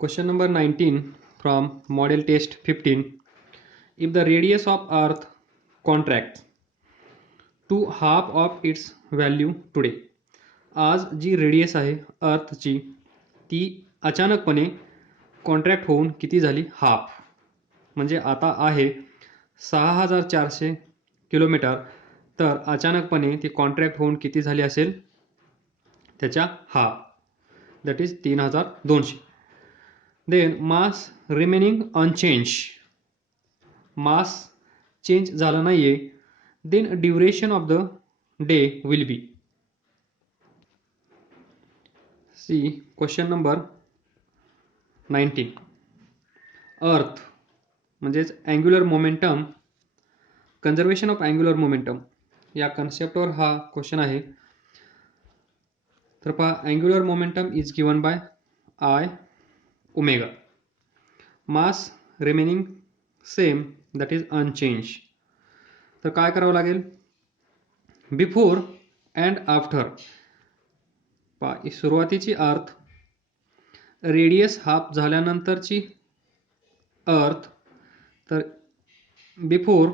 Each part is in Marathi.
Question number 19 from model test 15. If the radius of earth contracts to half of its value today. आज जी रेडियस आहे अर्थची ती अचानकपणे कॉन्ट्रॅक्ट होऊन किती झाली हाफ. म्हणजे आता आहे 6400 किलोमीटर, तर अचानकपणे ती कॉन्ट्रॅक्ट होऊन किती झाली असेल त्याच्या half, that is 3200. Then mass remaining unchange, mass change झालं नाहीये. Then duration of the day will be. See question number 19. अर्थ म्हणजेच angular momentum, conservation of angular momentum या कन्सेप्टवर हा क्वेश्चन आहे. तर पहा, angular momentum is given by I omega, mass remaining same that is unchange. तर काय करावं लागेल, बिफोर अँड आफ्टर. पहा, सुरुवातीची अर्थ, रेडियस हाफ झाल्यानंतरची अर्थ. तर बिफोर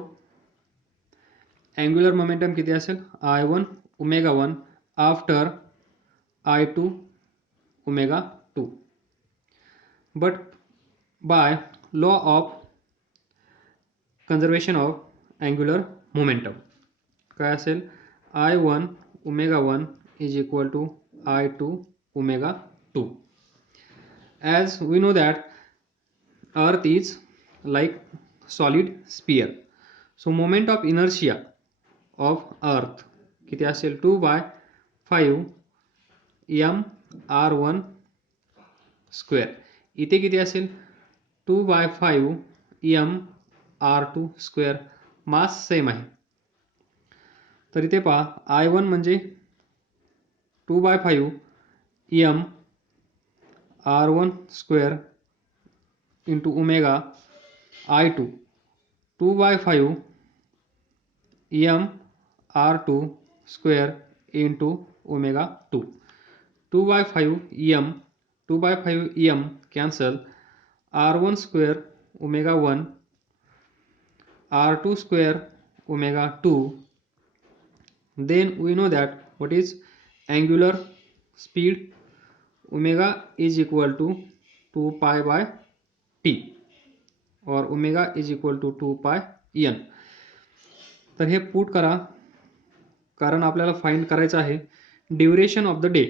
अँग्युलर मोमेंटम किती असेल I1 omega 1, after I2 omega 2. But by law of conservation of angular momentum काय असेल, I1 omega 1 is equal to I2 omega 2. As we know that earth is like solid sphere, so moment of inertia of earth किती असेल 2/5 mr1 स्क्वेअर. इथे किती असेल 2/5 mr2 स्क्वेअर. मास सेम आहे. तर इथे पहा, I1 म्हणजे 2/5 mr1 square into omega, I2 2/5 mr2 square into omega 2. 2/5 m cancel, r1 square omega 1, r2 square omega 2. Then we know that what is angular speed, omega is equal to 2 pi by t or omega is equal to 2 pi n. तर हे पुट करा, कारण आपल्याला फाइंड करायचं आहे duration of the day,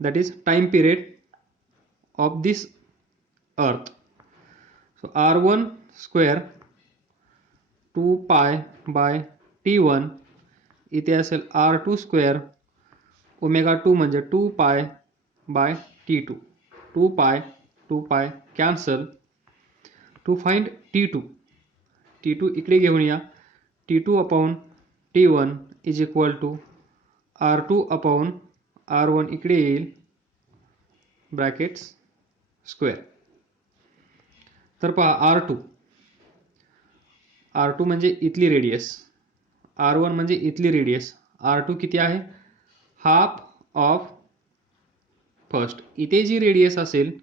that is time period of this earth. So r1 square 2 pi bye t1, इथे असेल r2 स्क्वेअर ओमेगा 2 म्हणजे 2 पाय बाय t2. 2 पाय कॅन्सल. टू फाइंड t2 इकडे घेऊन या. t2 upon t1 is equal to r2 upon r1 इकडे येईल, ब्रॅकेट्स स्क्वेअर. तर पहा, r2 म्हणजे इथली रेडियस, r1 म्हणजे इथली रेडियस, r2 किती आहे हाफ ऑफ फर्स्ट. इथे जी रेडियस असेल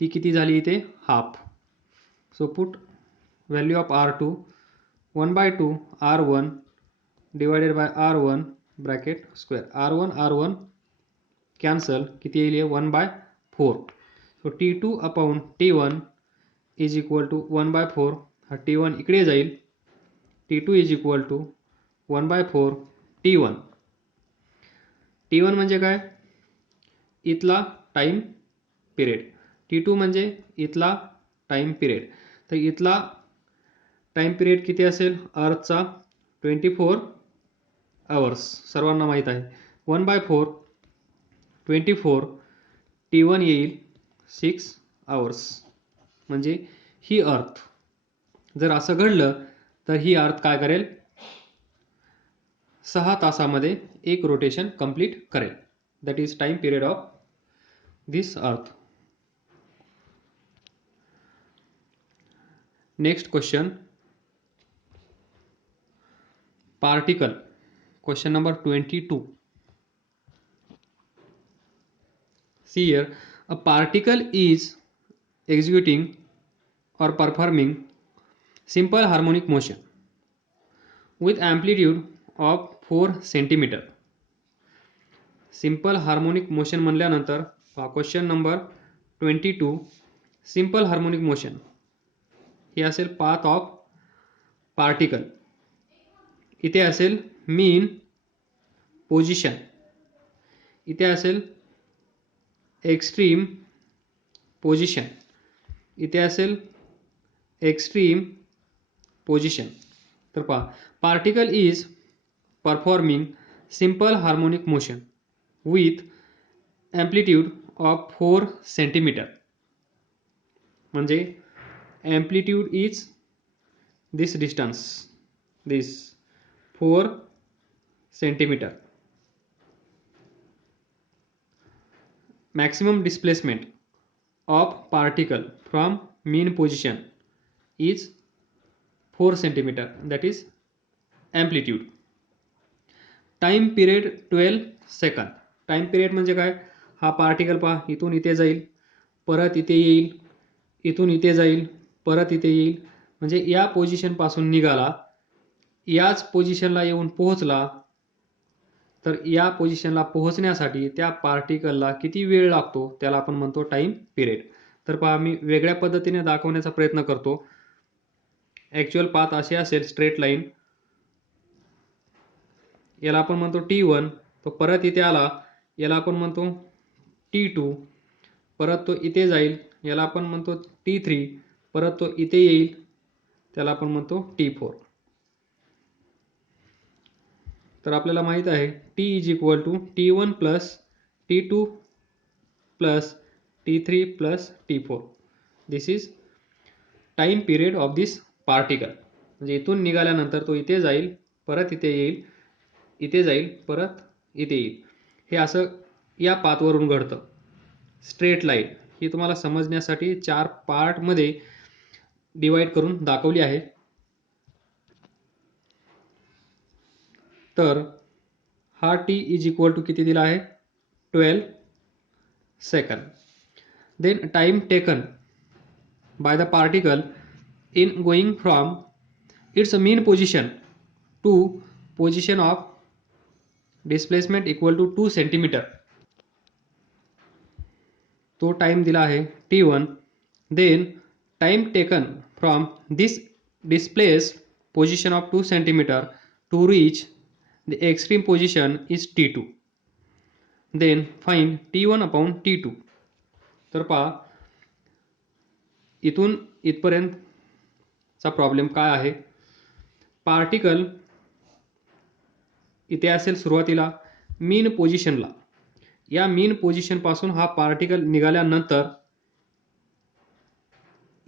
ती किती झाली इथे half. So put value of r2 1/2 r1 divided by r1 bracket square. r1 cancel, किती येईल 1/4. So t2 upon t1 is equal to 1/4. हा t1 इकडे जाईल, t2 is equal to 1/4 t1. t1 म्हणजे काय, इथला टाइम पिरियड. t2 म्हणजे इथला टाइम पिरियड. तर इथला टाइम पिरियड किती असेल अर्थचा 24 आवर्स, सर्वांना माहीत आहे. 1/4 24, t1 येईल 6 आवर्स. म्हणजे ही अर्थ, जर असं घडलं तर ही अर्थ काय करेल, 6 तासामध्ये एक रोटेशन कंप्लीट करेल. That is time period of this earth. Next question, particle, question number 22. See here, A particle is executing or performing simple harmonic motion with amplitude of 4 centimeter. Simple harmonic motion म्हणल्यानंतर question number 22 simple harmonic motion हे असेल पाथ ऑफ पार्टिकल. इथे असेल मीन पोझिशन, इथे असेल एक्स्ट्रीम पोझिशन, इथे असेल एक्स्ट्रीम पोझिशन. तर पहा, particle is performing simple harmonic motion with amplitude of 4 centimeter. म्हणजे amplitude is this distance, this 4 centimeter. Maximum displacement of particle from mean position is 4 centimeter, that is amplitude. Time period 12 second. Time period म्हणजे काय, हा पार्टिकल पहा इथून इथे जाईल, परत इथे येईल, इथून इथे जाईल, परत इथे येईल, म्हणजे या पोझिशनपासून निघाला, याच पोझिशनला येऊन पोहोचला, तर या पोझिशनला पोहोचण्यासाठी त्या पार्टिकलला किती वेळ लागतो त्याला आपण म्हणतो टाइम पिरियड. तर पहा, मी वेगळ्या पद्धतीने दाखवण्याचा प्रयत्न करतो. ॲक्च्युअल पाथ असे असेल स्ट्रेट लाईन, याला आपण म्हणतो T1, तो परत इथे आला, याला आपण म्हणतो T2, परत तो इथे जाईल, याला आपण म्हणतो T3, परत तो इथे येईल, त्याला आपण म्हणतो T4. तर आपल्याला माहित आहे T is equal to T1 plus T2 plus T3 plus T4. This is time period of this particle. म्हणजे इथून निघाल्यानंतर तो इथे जाईल, परत इथे येईल, इथे जाईल, परत इथे येईल. हे असं या पाथवरून घडतं. स्ट्रेट लाईन ही तुम्हाला समजण्यासाठी 4 पार्टमध्ये डिवाइड करून दाखवली आहे. तर हा T इज इक्वल टू किती दिला आहे, 12 सेकंड. Then time taken by the particle in going from its mean position to position of displacement equal to 2 centimetre. तो टाइम दिला आहे T1. Then time taken from this displaced position of 2 centimetre to reach the extreme position is T2. Then find T1 upon T2. तर पहा, इथून इथपर्यंतचा प्रॉब्लेम काय आहे, पार्टिकल इथे असेल सुरुवातीला मीन पोझिशनला, या मीन पोझिशनपासून हा पार्टिकल निघाल्यानंतर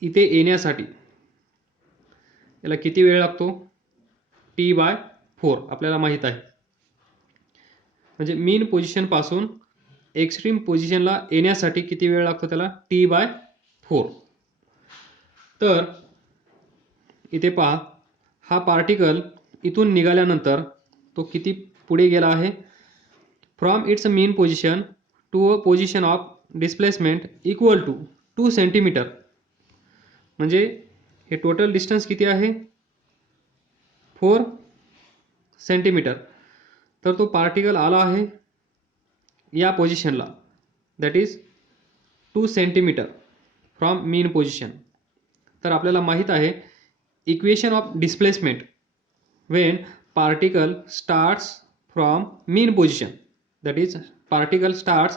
इथे येण्यासाठी याला किती वेळ लागतो, T/4 आपल्याला माहित आहे. म्हणजे मीन पोझिशनपासून एक्स्ट्रीम पोझिशनला येण्यासाठी किती वेळ लागतो त्याला, T/4. तर इथे पहा, हा पार्टिकल इथून निघाल्यानंतर तो किती पुढे गेला आहे, from its mean position to a position of displacement equal to 2 centimetre. म्हणजे हे टोटल डिस्टन्स किती आहे, 4 सेंटीमीटर. तर तो पार्टिकल आला आहे या पोझिशनला, that is 2 centimetre from mean position. तर आपल्याला माहित आहे equation of displacement when particle starts from mean position, that is particle starts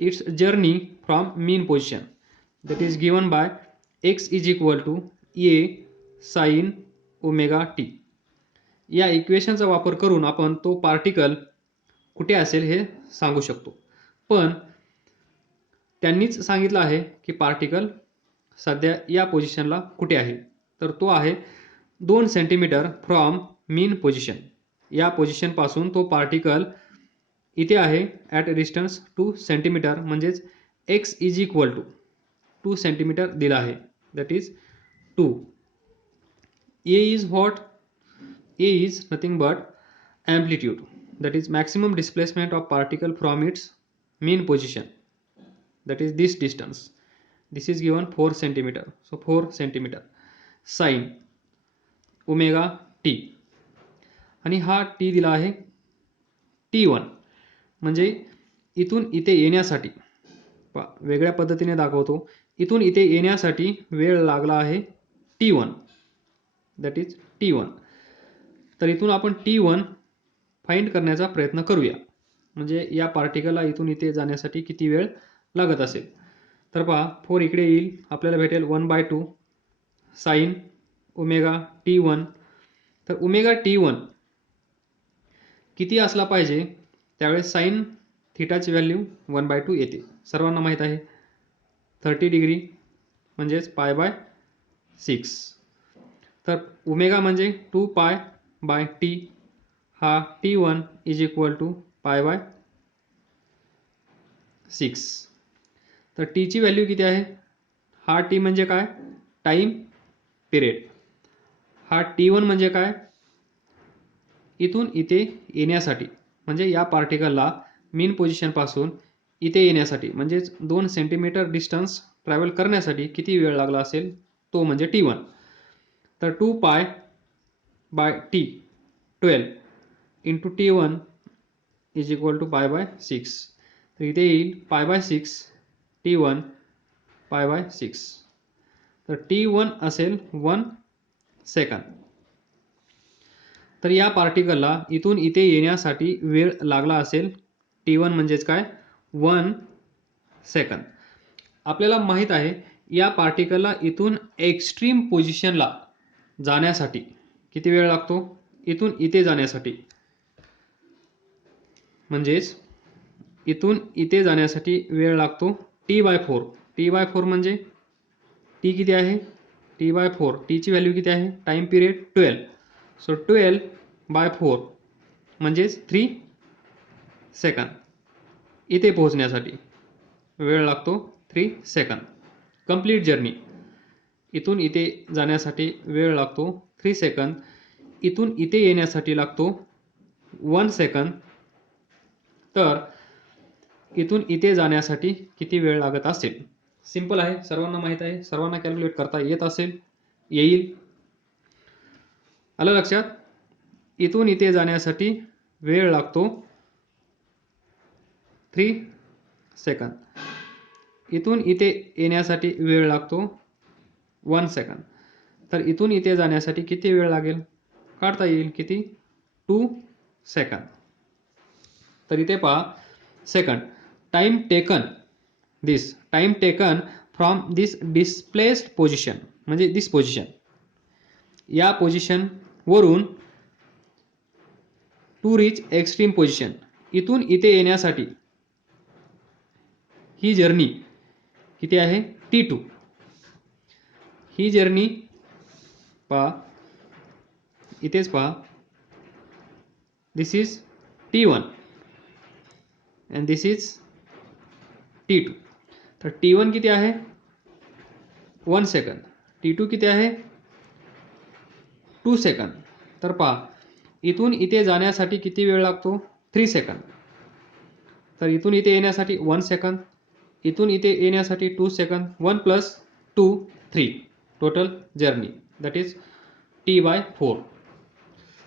its journey from mean position, that is given by x is equal to a sin omega t. या इक्वेशनचा वापर करून आपण तो पार्टिकल कुठे असेल हे सांगू शकतो. पण त्यांनीच सांगितलं आहे की पार्टिकल सध्या या पोझिशनला कुठे आहे, तर तो आहे 2 सेंटीमीटर फ्रॉम मीन पोझिशन. या पोझिशनपासून तो पार्टिकल इथे आहे ॲट डिस्टन्स 2 सेंटीमीटर, म्हणजेच x is equal to 2 centimetre दिला आहे, that is 2. A is what? A is nothing but amplitude, that is maximum displacement of particle from its mean position, that is this distance. This is given 4 centimeter, so 4 centimeter sin omega T, आणि हा टी दिला आहे T1. म्हणजे इथून इथे येण्यासाठी वेगळ्या पद्धतीने दाखवतो, इथून इथे येण्यासाठी वेळ लागला आहे T1, दॅट इज T1. तर इथून आपण T1 फाइंड करण्याचा प्रयत्न करूया. म्हणजे या पार्टिकलला इथून इथे जाण्यासाठी किती वेळ लागत असेल. तर पहा 4 इकडे येईल, आपल्याला भेटेल 1/2 साइन ओमेगा T1. तर ओमेगा T1 किती असला पाहिजे, त्यावेळेस साइन थीटाची व्हॅल्यू 1/2 येते, सर्वांना माहीत आहे. 30 डिग्री म्हणजेच π/6. तर ओमेगा म्हणजे 2π/t, हा T1 इज इक्वल टू π/6. तर टीची व्हॅल्यू किती आहे, हा टी म्हणजे काय, टाइम पिरियड. हा T1 म्हणजे काय, इथून इथे येण्यासाठी, म्हणजे या पार्टिकलला मेन पोझिशनपासून इथे येण्यासाठी म्हणजेच 2 सेंटीमीटर डिस्टन्स ट्रॅव्हल करण्यासाठी किती वेळ लागला असेल, तो म्हणजे T1. तर 2π/t 12 into T1 is equal to π/6. तर इथे येईल π/6 T1 π/6. तर T1 असेल 1 सेकंद. तर या पार्टिकलला इथून इथे येण्यासाठी वेळ लागला असेल T1 म्हणजेच काय, 1 सेकंद. आपल्याला माहित आहे या पार्टिकलला इथून एक्स्ट्रीम पोझिशनला जाण्यासाठी किती वेळ लागतो, इथून इथे जाण्यासाठी, म्हणजेच इथून इथे जाण्यासाठी वेळ लागतो T/4. T/4 म्हणजे टी किती आहे, T/4, टीची व्हॅल्यू किती आहे, टाइम पिरियड 12. सो 12/4 म्हणजेच 3 सेकंद. इथे पोहोचण्यासाठी वेळ लागतो 3 सेकंद. कंप्लीट जर्नी, इथून इथे जाण्यासाठी वेळ लागतो 3 सेकंद, इथून इथे येण्यासाठी लागतो 1 सेकंद. तर इथून इथे जाण्यासाठी किती वेळ लागत असेल, सिंपल आहे, सर्वांना माहित आहे, सर्वांना कॅल्क्युलेट करता येत असेल, येईल. आलं लक्षात. इथून इथे जाण्यासाठी वेळ लागतो 3 सेकंद, इथून इथे येण्यासाठी वेळ लागतो 1 सेकंद. तर इथून इथे जाण्यासाठी किती वेळ लागेल, काढता येईल, किती, 2 सेकंद. तर इथे पहा second, time taken from this displaced position, म्हणजे दिस पोझिशन, या पोझिशन वरून टू रीच एक्स्ट्रीम पोझिशन, इथून इथे येण्यासाठी ही जर्नी किती आहे, T2. ही जर्नी पहा, इथेच पहा, दिस is T1 and this is T2. तर T1 किती आहे, 1 सेकंद, T2 किती आहे, 2 सेकंद. तर पहा इथून इथे जाण्यासाठी किती वेळ लागतो, 3 सेकंद. तर इथून इथे येण्यासाठी 1 सेकंद, इथून इथे येण्यासाठी 2 second, 1 + 2 3 total journey, that is T/4.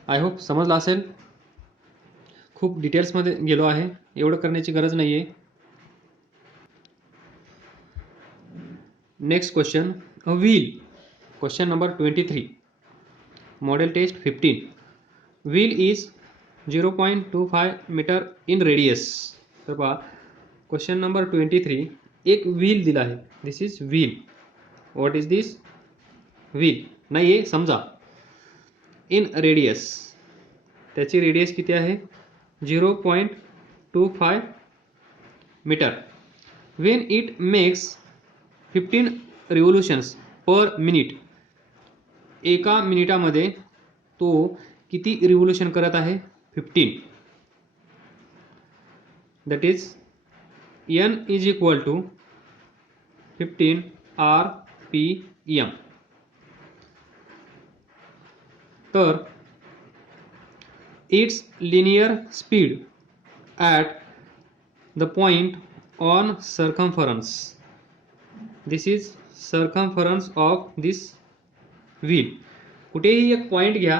I hope समजलं असेल. खूप डिटेल्समध्ये गेलो आहे, एवढं करण्याची गरज नाही आहे. Next question, a wheel. Question number 23, model test 15. Wheel is 0.25 metre in radius. तर पहा क्वेश्चन नंबर 23, एक व्हील दिला आहे, this is wheel. What is this, wheel नाही आहे, समजा. इन रेडियस, त्याची रेडियस किती आहे, 0.25 metre. When it makes 15 revolutions per minute, एका मिनिटामध्ये तो किती रिव्होल्यूशन करत आहे, 15. That is n is equal to 15 RPM. तर its linear speed at the point on circumference. This is circumference of this wheel. कुठेही एक पॉईंट घ्या,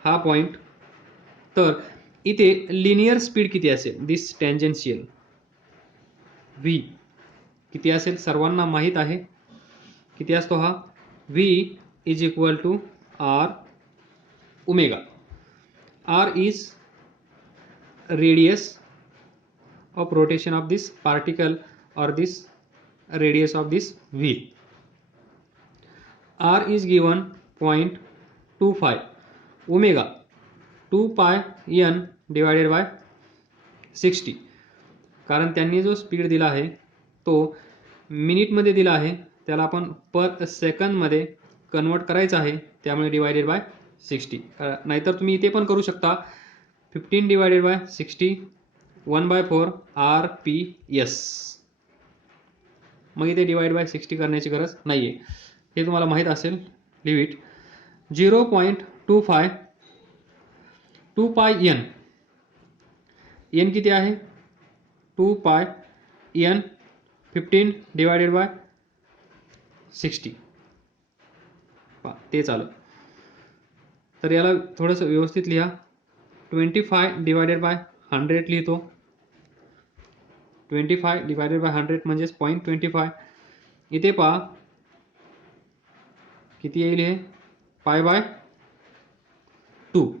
हा पॉईंट. तर इथे लिनियर स्पीड किती असेल, दिस टँजेन्शियल व्ही किती असेल सर्वांना माहीत आहे. किती असतो हा, V is equal to R omega. R is radius of rotation of this particle or this radius of this wheel. R is given 0.25, omega 2 pi n divided by 60. कारण त्यांनी जो स्पीड दिला आहे तो मिनिटमध्ये दिला आहे, त्याला आपण पर सेकंदमध्ये कन्वर्ट करायचं आहे, त्यामुळे डिवायडेड बाय 60. नाहीतर तुम्ही इथे पण करू शकता 15 डिवायडेड बाय 60 1/4 RPS. मग इथे डिवाइड बाय 60 करण्याची गरज नाही आहे, हे तुम्हाला माहीत असेल. Leave it. 0.25 2 पाय n. n किती आहे, 2 पाय n 15 डिवायडेड बाय 60. ते चालू. तर याला थोडंसं व्यवस्थित लिहा. 25 डिवायडेड बाय 100 लिहितो. 25 डिवायडेड बाय 100 म्हणजेच 0.25. इथे पहा किती येईल, हे पाय बाय 2.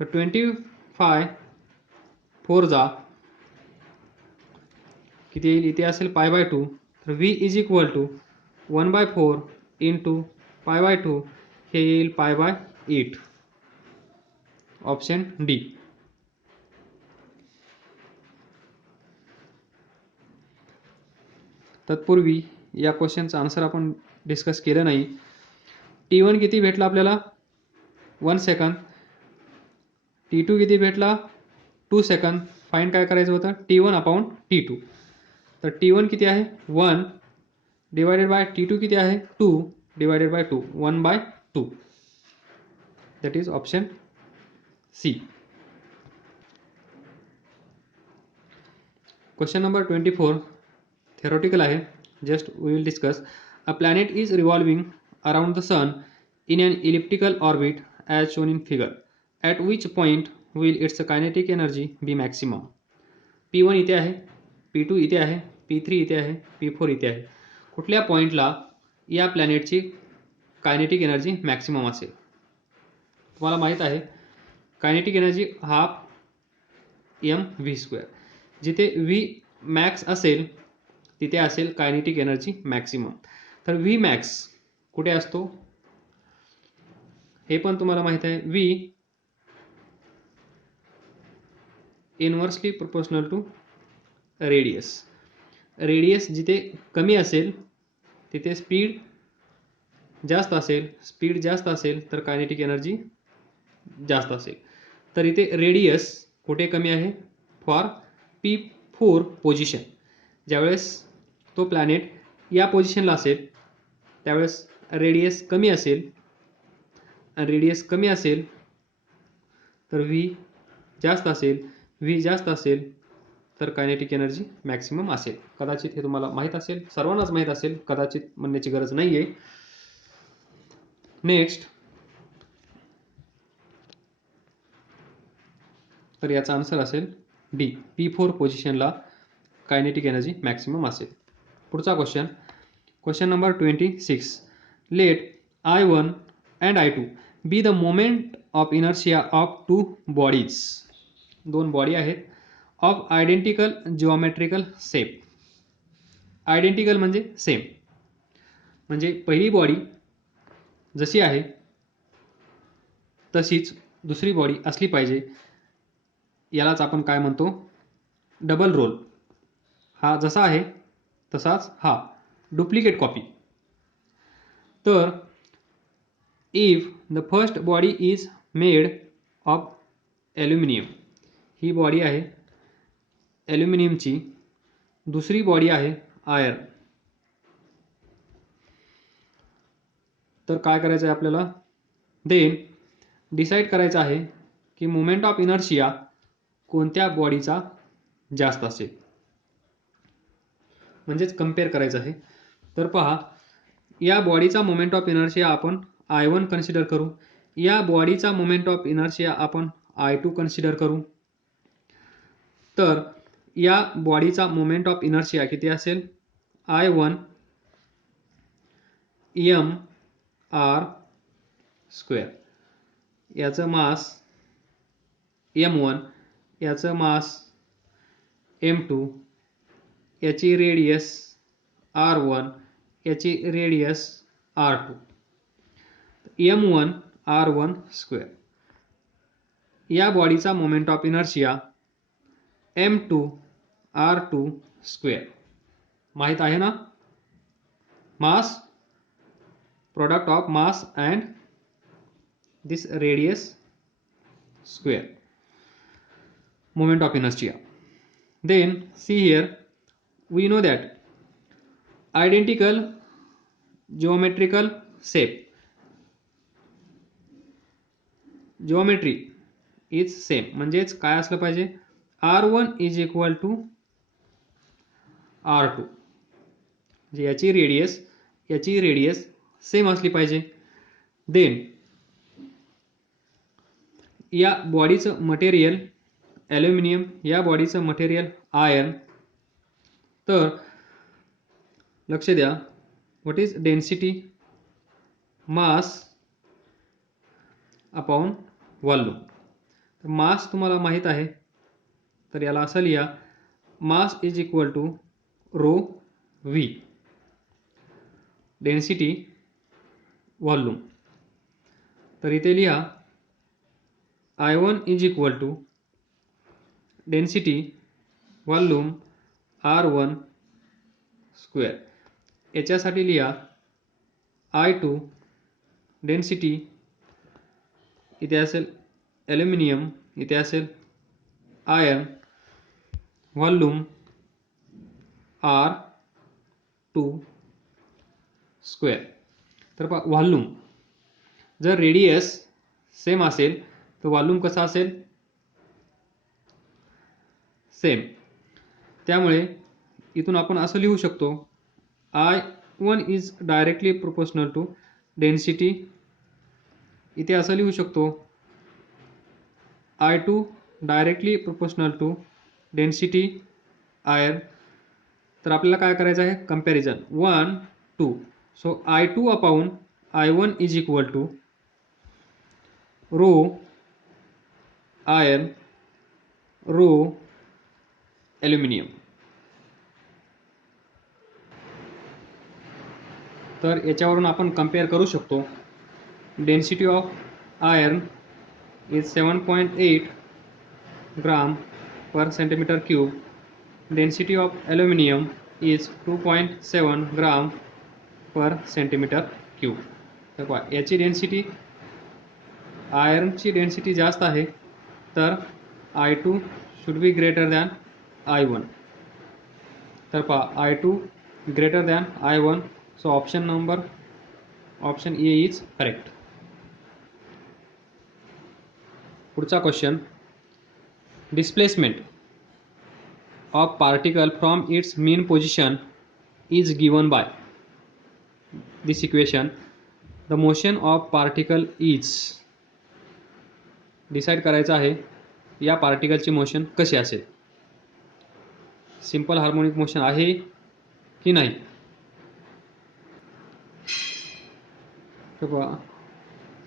तर 25 4 जा किती येईल, इथे असेल पाय बाय 2. तर V is equal to 1/4 into pi by 2, हे येईल पाय बाय 8. Option D. तत्पूर्वी या क्वेश्चनचा आन्सर आपण डिस्कस केलं नाही. T1 किती भेटला आपल्याला, 1 सेकंद. T2 किती भेटला, 2 सेकंद. फाइंड काय करायचं होतं, T1 अपॉन T2. तर T1 किती आहे, 1 डिवायडेड बाय T2 किती आहे, 2 divided by 2, 1/2. That is option C. Question number 24 theoretical आहे. Just we will discuss. A planet is revolving around the sun in an elliptical orbit as shown in figure. At which point will its kinetic energy be maximum? P1 इथे आहे, P2 इथे आहे, P3 इथे आहे, P4 इथे आहे. कुठल्या पॉईंटला या प्लॅनेटची कायनेटिक एनर्जी मॅक्सिमम असेल? तुम्हाला माहीत आहे कायनेटिक एनर्जी हाफ mv². जिथे v मॅक्स असेल तिथे असेल कायनेटिक एनर्जी मॅक्सिमम. तर v मॅक्स कुठे असतो हे पण तुम्हाला माहित आहे. v inversely proportional to radius. Radius जिथे कमी असेल तिथे स्पीड जास्त असेल, स्पीड जास्त असेल तर कायनेटिक एनर्जी जास्त असेल. तर इथे रेडियस कुठे कमी आहे, फॉर P4 पोझिशन. ज्यावेळेस तो प्लॅनेट या पोझिशनला असेल त्यावेळेस रेडियस कमी असेल, आणि रेडियस कमी असेल तर v जास्त असेल, v जास्त असेल तर कायनेटिक एनर्जी मॅक्सिमम असेल. कदाचित हे तुम्हाला माहीत असेल, सर्वांनाच माहीत असेल, कदाचित म्हणण्याची गरज नाही आहे. नेक्स्ट, तर याचा आन्सर असेल डी, P4 पोझिशनला कायनेटिक एनर्जी मॅक्सिमम असेल. पुढचा question, question number 26. Let I1 and I2 be the moment of inertia of two bodies. दोन बॉडी आहेत of identical geometrical shape. Identical म्हणजे सेम, म्हणजे पहिली बॉडी जशी आहे तशीच दुसरी बॉडी असली पाहिजे. यालाच आपण काय म्हणतो, डबल रोल. हा जसा आहे तसाच हा डुप्लिकेट कॉपी. तर if the first body is made of aluminium, he body आहे ॲल्युमिनियमची, दुसरी बॉडी आहे आयर्न. तर काय करायचं आहे आपल्याला, देन डिसाईड करायचं आहे की मोमेंट ऑफ इनर्शिया कोणत्या बॉडीचा जास्त असेल, म्हणजेच कम्पेअर करायचं आहे. तर पहा, या बॉडीचा मोमेंट ऑफ इनर्शिया आपण I1 कन्सिडर करू, या बॉडीचा मोमेंट ऑफ इनर्शिया आपण I2 कन्सिडर करू. तर या बॉडीचा मोमेंट ऑफ इनर्शिया किती असेल? I1 mr स्क्वेअर, याचं मास m1, याचं मास m2, याची रेडियस r1, याची radius r2, m1 r1 square. या बॉडीचा moment of inertia m2 r2 square माहित आहे ना? मास, product of mass and this radius square, moment of inertia. Then see here, we know that identical geometrical shape, geometry is same, म्हणजेच काय असलं पाहिजे? r1 is equal to r2, म्हणजे याची रेडियस सेम असली पाहिजे. देन या बॉडीचं मटेरियल ॲल्युमिनियम, या बॉडीचं मटेरियल आयर्न. तर लक्ष द्या, what is density? Mass upon volume. तर मास तुम्हाला माहीत आहे, तर याला असं लिहा, mass is equal to rho V, density volume. तर इथे लिहा I1 is equal to density volume R1 square. याच्यासाठी लिहा I2 डेन्सिटी, इथे असेल ॲल्युमिनियम, इथे असेल आयर्न, व्हॉल्यूम R2 स्क्वेअर. तर पहा, व्हॉल्यूम जर रेडियस सेम असेल तर व्हॉल्यूम कसा असेल? सेम. त्यामुळे इथून आपण असं लिहू शकतो, I1 is directly proportional to density. इथे असं लिहू शकतो, I2 directly proportional to density iron. तर आपल्याला काय करायचं आहे? Comparison 1 2. So I2 upon I1 is equal to rho iron rho aluminium. तर याच्यावरून आपण कंपेअर करू शकतो. Density of iron is 7.8 gram per centimetre cube. Density of aluminium is 2.7 gram per centimetre cube. तर पहा, याची डेन्सिटी, आयर्नची डेन्सिटी जास्त आहे, तर I2 should be greater than I1. तर पहा, I2 greater than I1. So option A is correct. पुढचा question, displacement of particle from its mean position is given by this equation. The motion of particle is, decide करायचं आहे या पार्टिकलची मोशन कशी असेल. सिंपल हार्मोनिक मोशन आहे की नाही?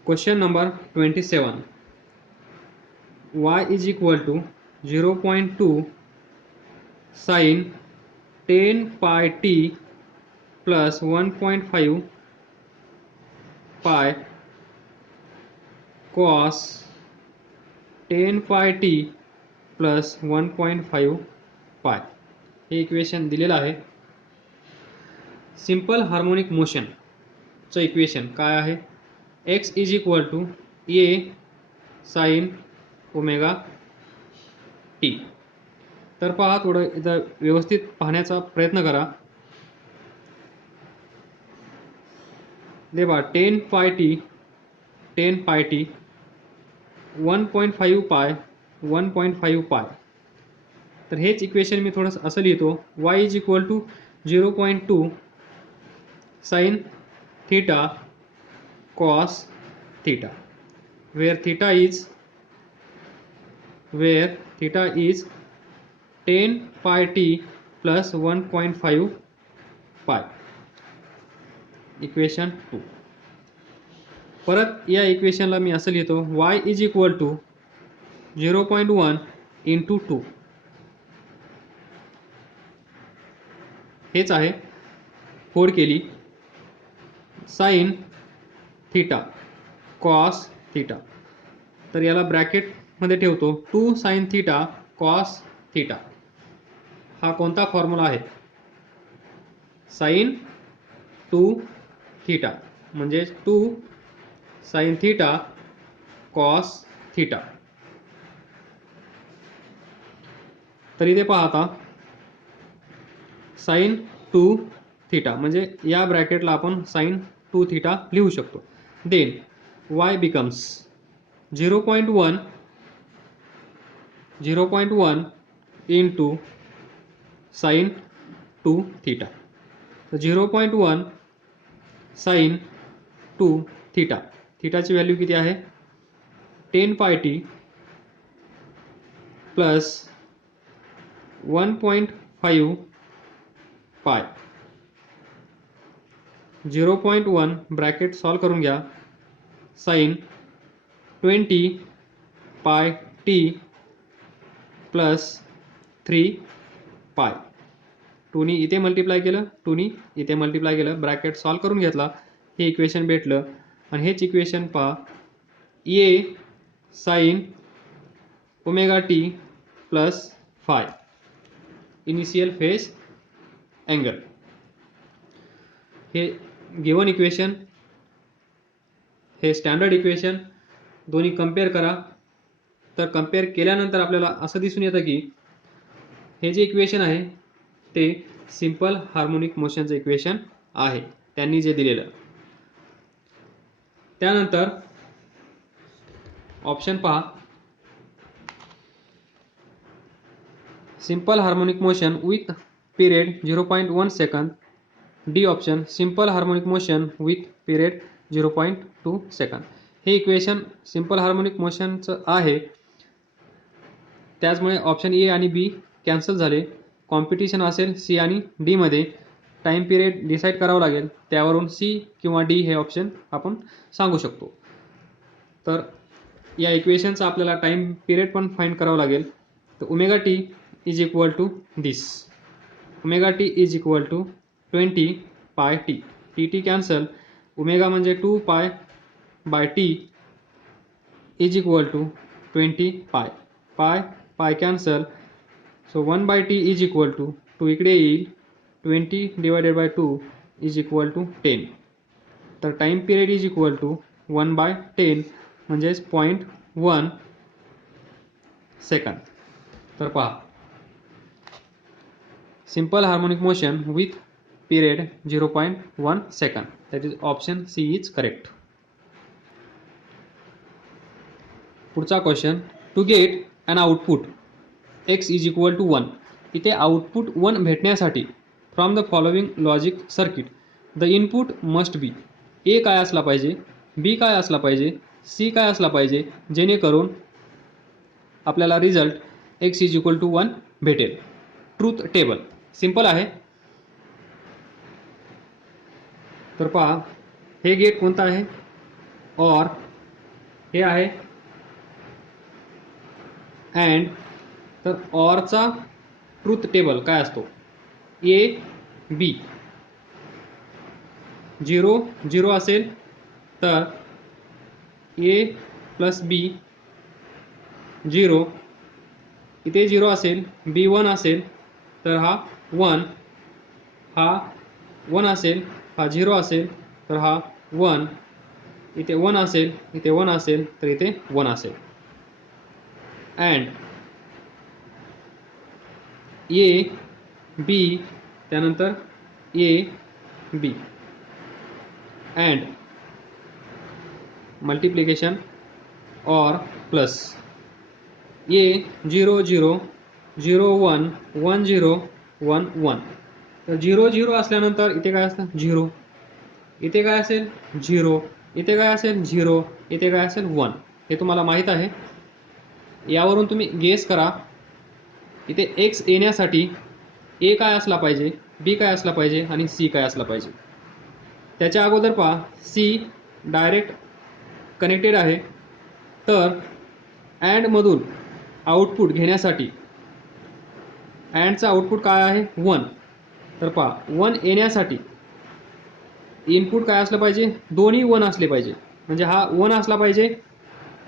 Question number 27, y is equal to 0.2 sine 10 pi t plus 1.5 pi cos 10 pi t plus 1.5 pi. हे इक्वेशन दिलेलं आहे. सिंपल हार्मोनिक मोशनचं इक्वेशन काय आहे? x is equal to A sine omega T. तर पहा, थोडं इथं व्यवस्थित पाहण्याचा प्रयत्न करा. दे बा 10 पाई टी 1.5 पाय 1.5 पाय. तर हेच इक्वेशन मी थोडंसं असं लिहितो, y is equal to 0.2 sine theta cos theta, where theta is 10 pi t plus 1.5 pi. Equation 2. परत या इक्वेशनला मी असं लिहितो, y is equal to 0.1 into 2. हेच आहे, फोड केली, साइन थीटा कॉस थीटा, तर याला ब्रॅकेटमध्ये ठेवतो, 2 साइन थीटा कॉस थीटा. हा कोणता फॉर्म्युला आहे? साइन 2 थीटा म्हणजे 2 साइन थीटा कॉस थीटा. तर इथे पहा आता, साइन 2 थीटा म्हणजे या ब्रॅकेटला आपण साइन 2 थीटा लिहू शकतो. Then y becomes 0.1 into sine 2 theta. तर 0.1 साइन 2 थीटा, थीटाची व्हॅल्यू किती आहे? 10 पाय टी प्लस 1.5 पाय. 0.1 ब्रॅकेट सॉल्व करून घ्या, साइन 20 पाय टी प्लस 3 पाय. 2नी इथे मल्टिप्लाय केलं, 2नी इथे मल्टिप्लाय केलं, ब्रॅकेट सॉल्व करून घेतला, हे इक्वेशन भेटलं. आणि हेच इक्वेशन पहा, A sine omega T plus phi, initial phase angle. हे गिवन इक्वेशन, हे स्टँडर्ड इक्वेशन, दोन्ही कंपेअर करा. तर कंपेअर केल्यानंतर आपल्याला असं दिसून येतं की हे जे इक्वेशन आहे ते सिंपल हार्मोनिक मोशनचं इक्वेशन आहे, त्यांनी जे दिलेलं. त्यानंतर ऑप्शन पहा, simple harmonic motion with period 0.1 second. D option, simple harmonic motion with period 0.2 second. हे इक्वेशन सिंपल हार्मोनिक मोशनचं आहे, त्याचमुळे ऑप्शन ए आणि बी कॅन्सल झाले. कॉम्पिटिशन असेल सी आणि डी मध्ये, टाईम पिरियड डिसाईड करावं लागेल, त्यावरून सी किंवा डी हे ऑप्शन आपण सांगू शकतो. तर या इक्वेशनचा आपल्याला टाईम पिरियड पण फाइंड करावं लागेल. तर omega T is equal to this, omega T is equal to 20 pi T. T T cancel, omega म्हणजे 2 pi by T is equal to 20 pi, pi pi cancel, so 1 by T is equal to 2 इकडे येईल, 20 divided by 2 is equal to 10. तर time period is equal to 1 by 10 म्हणजेच 0.1 सेकंद. तर पहा, simple harmonic motion with period 0.1 सेकंद, that is option C is correct. पुढचा question, to get an output x is equal to 1. इथे आउटपुट 1 भेटण्यासाठी from the following logic circuit the input must be. A काय असला पाहिजे, बी काय असला पाहिजे, सी काय असला पाहिजे, जेणेकरून आपल्याला result x is equal to 1 भेटेल. ट्रूथ टेबल सिंपल आहे. तर पहा, हे गेट कोणतं आहे? ऑर. हे आहे अँड. तर ऑरचा ट्रूथ टेबल काय असतो? A B. 0 0 असेल तर ए प्लस बी 0, इथे 0 असेल, बी 1 असेल तर हा 1, हा 1 असेल, हा 0 असेल तर हा 1, इथे 1 असेल, इथे 1 असेल तर इथे 1 असेल. अँड ए बी, त्यानंतर A B and multiplication or plus A 0 0 0 1 1 0 1 1. तर 0 0 असल्यानंतर इथे काय असतं 0, इथे काय असेल 0, इथे काय असेल 0, इथे काय असेल 1. हे तुम्हाला माहीत आहे. यावरून तुम्ही गेस करा इथे x येण्यासाठी a काय असला पाहिजे, b काय असला पाहिजे आणि c काय असला पाहिजे. त्याच्या अगोदर पहा c डायरेक्ट कनेक्टेड आहे, तर अँडमधून आउटपुट घेण्यासाठी अँडचा आउटपुट काय आहे 1. तर पहा 1 येण्यासाठी इनपुट काय असलं पाहिजे, दोन्ही 1 असले पाहिजे. म्हणजे हा 1 असला पाहिजे,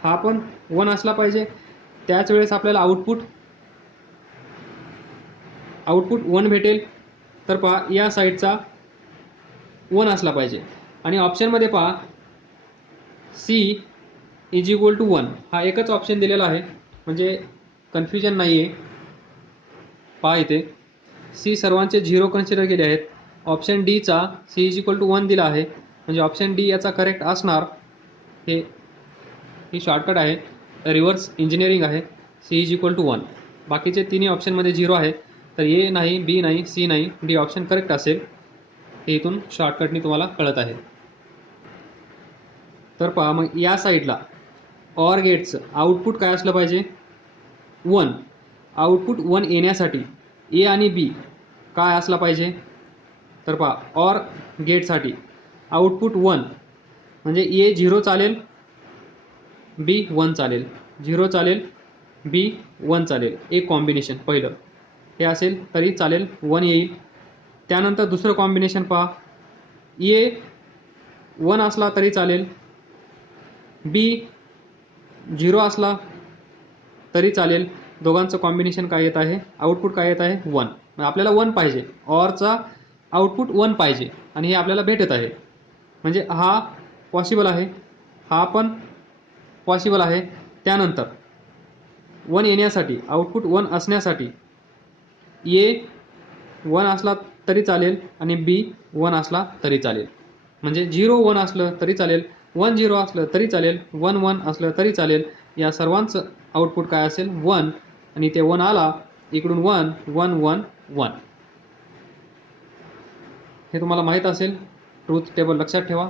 हा पण 1 असला पाहिजे. त्याच वेळेस आपल्याला आउटपुट 1 भेटेल. तर पहा या साईडचा 1 असला पाहिजे. आणि ऑप्शनमध्ये पहा C इज इक्वल टू 1 हा एकच ऑप्शन दिलेला आहे, म्हणजे कन्फ्युजन नाही आहे. पहा इथे C सर्वांचे 0 कन्सिडर केले आहेत. ऑप्शन डीचा C इज इक्वल टू 1 दिला आहे, म्हणजे ऑप्शन डी याचा करेक्ट असणार. ही शॉर्टकट आहे, रिव्हर्स इंजिनिअरिंग आहे. C is equal to 1. बाकीचे तिन्ही ऑप्शनमध्ये 0 आहे, तर ए नाही, बी नाही, सी नाही, डी ऑप्शन करेक्ट असेल. हे इथून शॉर्टकटनी तुम्हाला कळत आहे. तर पहा मग या साईडला ऑर गेटचं आउटपुट काय असलं पाहिजे 1. आउटपुट 1 येण्यासाठी ए आणि बी काय असला पाहिजे. तर पहा ऑर गेटसाठी आउटपुट 1 म्हणजे ए 0 चालेल, बी 1 चालेल, 0 चालेल, बी 1 चालेल. एक कॉम्बिनेशन पहिलं हे असेल तरी चालेल, 1 येईल. त्यानंतर दुसरं कॉम्बिनेशन पहा, ए 1 असला तरी चालेल, बी 0 असला तरी चालेल. दोघांचं कॉम्बिनेशन काय येत आहे, आउटपुट काय येत आहे 1. आपल्याला 1 पाहिजे, ऑरचा आउटपुट 1 पाहिजे आणि हे आपल्याला भेटत आहे. म्हणजे हा पॉसिबल आहे, हा पण पॉसिबल आहे. त्यानंतर 1 येण्यासाठी आउटपुट 1 असण्यासाठी ए 1 असला तरी चालेल आणि बी 1 असला तरी चालेल. म्हणजे 0 1 असलं तरी चालेल, 1 0 असलं तरी चालेल, 1 1 असलं तरी चालेल. या सर्वांचं आउटपुट काय असेल 1. आणि ते 1 आला इकडून 1 1 1 1. हे तुम्हाला माहीत असेल. ट्रूथ टेबल लक्षात ठेवा.